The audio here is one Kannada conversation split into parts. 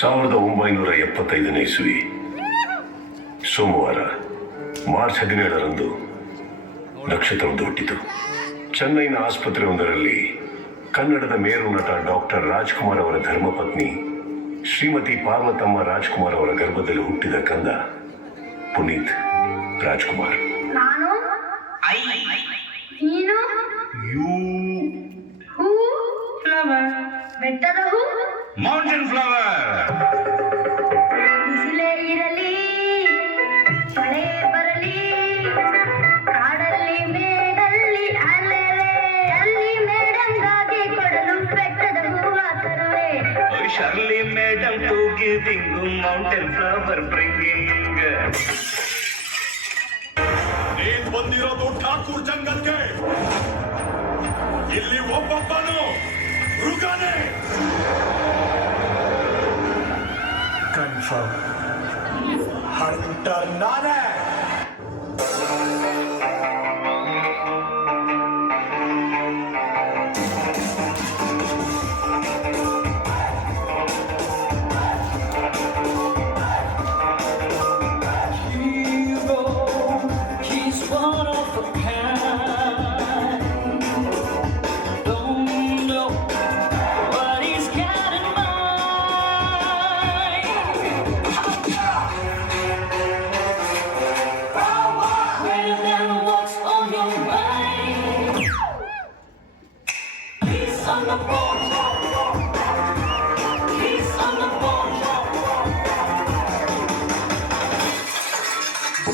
1975 ಇಸ್ವಿ ಸೋಮವಾರ ಮಾರ್ಚ್ 17ರಂದು ನಕ್ಷತ್ರವೊಂದು ಹುಟ್ಟಿತು. ಚೆನ್ನೈನ ಆಸ್ಪತ್ರೆಯೊಂದರಲ್ಲಿ ಕನ್ನಡದ ಮೇರು ನಟ ಡಾಕ್ಟರ್ ರಾಜ್ಕುಮಾರ್ ಅವರ ಧರ್ಮಪತ್ನಿ ಶ್ರೀಮತಿ ಪಾರ್ವತಮ್ಮ ರಾಜ್ಕುಮಾರ್ ಅವರ ಗರ್ಭದಲ್ಲಿ ಹುಟ್ಟಿದ ಕಂದ ಪುನೀತ್ ರಾಜ್ಕುಮಾರ್. ಬೆಟ್ಟದ ಹೂ, ಮೌಂಟೇನ್ ಫ್ಲವರ್. ಬಿಸಿಲೇ ಇರಲಿ ಮಳೆ ಬರಲಿ, ಕಾಡಲ್ಲಿ ಮೇಡಲ್ಲಿ ಅಲೆರೆ, ಅಲ್ಲಿ ಮೇಡಂಗಾಗಿ ಕೊಡಲು ಬೆಟ್ಟದ ಹೂವ ತರುವೆ. Shirley madam to giving mountain flower bringing. ನೀನ್ ಬಂದಿರೋದು ಠಾಕೂರ್ ಜಂಗಲ್ಗೆ. ಇಲ್ಲಿ ಒಬ್ಬೊಬ್ಬನು ಮೃಗನೇ. ಕನ್ಫರ್ಮ್ ಹಂಟರ್ ನಾನೇ.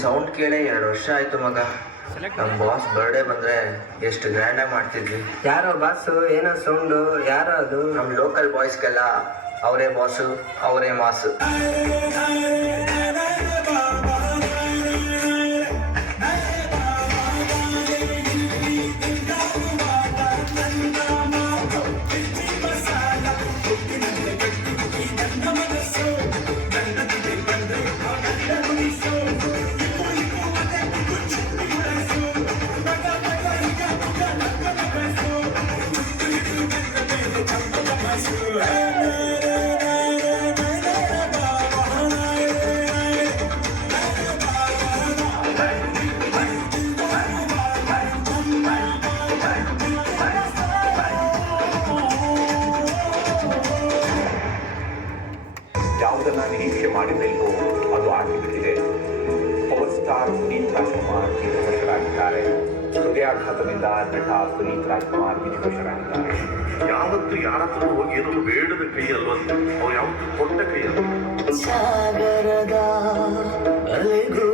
ಸೌಂಡ್ ಕೇಳಿ 2 ವರ್ಷ ಆಯ್ತು ಮಗ. ನಮ್ಮ ಬಾಸ್ ಬರ್ಡೇ ಬಂದ್ರೆ ಎಷ್ಟು ಗ್ರ್ಯಾಂಡ್ ಆಗಿ ಮಾಡ್ತಿದ್ವಿ. ಯಾರೋ ಬಾಸು, ಏನೋ ಸೌಂಡು, ಯಾರೋ ಅದು? ನಮ್ಮ ಲೋಕಲ್ ಬಾಯ್ಸ್ಗೆಲ್ಲ ಅವರೇ ಬಾಸು, ಅವರೇ ಮಾಸು. ಯಾವುದನ್ನ ನಿರೀಕ್ಷೆ ಮಾಡಿದ್ದೆಲ್ಲೋ ಅದು ಆಗಿಬಿಟ್ಟಿದೆ. ಪವರ್ ಸ್ಟಾರ್ ಪುನೀತ್ ರಾಜ್ಕುಮಾರ್ ವಿಧಿವಶರಾಗಿದ್ದಾರೆ. ಹೃದಯಾಘಾತದಿಂದ ನಟ ಪುನೀತ್ ರಾಜ್ಕುಮಾರ್ ವಿಧಿವಶರಾಗಿದ್ದಾರೆ. ಯಾವತ್ತು ಯಾರ ಹತ್ರ ಹೋಗಿ ಏನೋ ಬೇಡದ ಕೈ ಅಲ್ವಂತ, ಅವ್ರು ಯಾವತ್ತು ಕೊಟ್ಟ ಕೈ ಅಲ್ವ. ಸಾಗರದ ಅಲೆಗೂ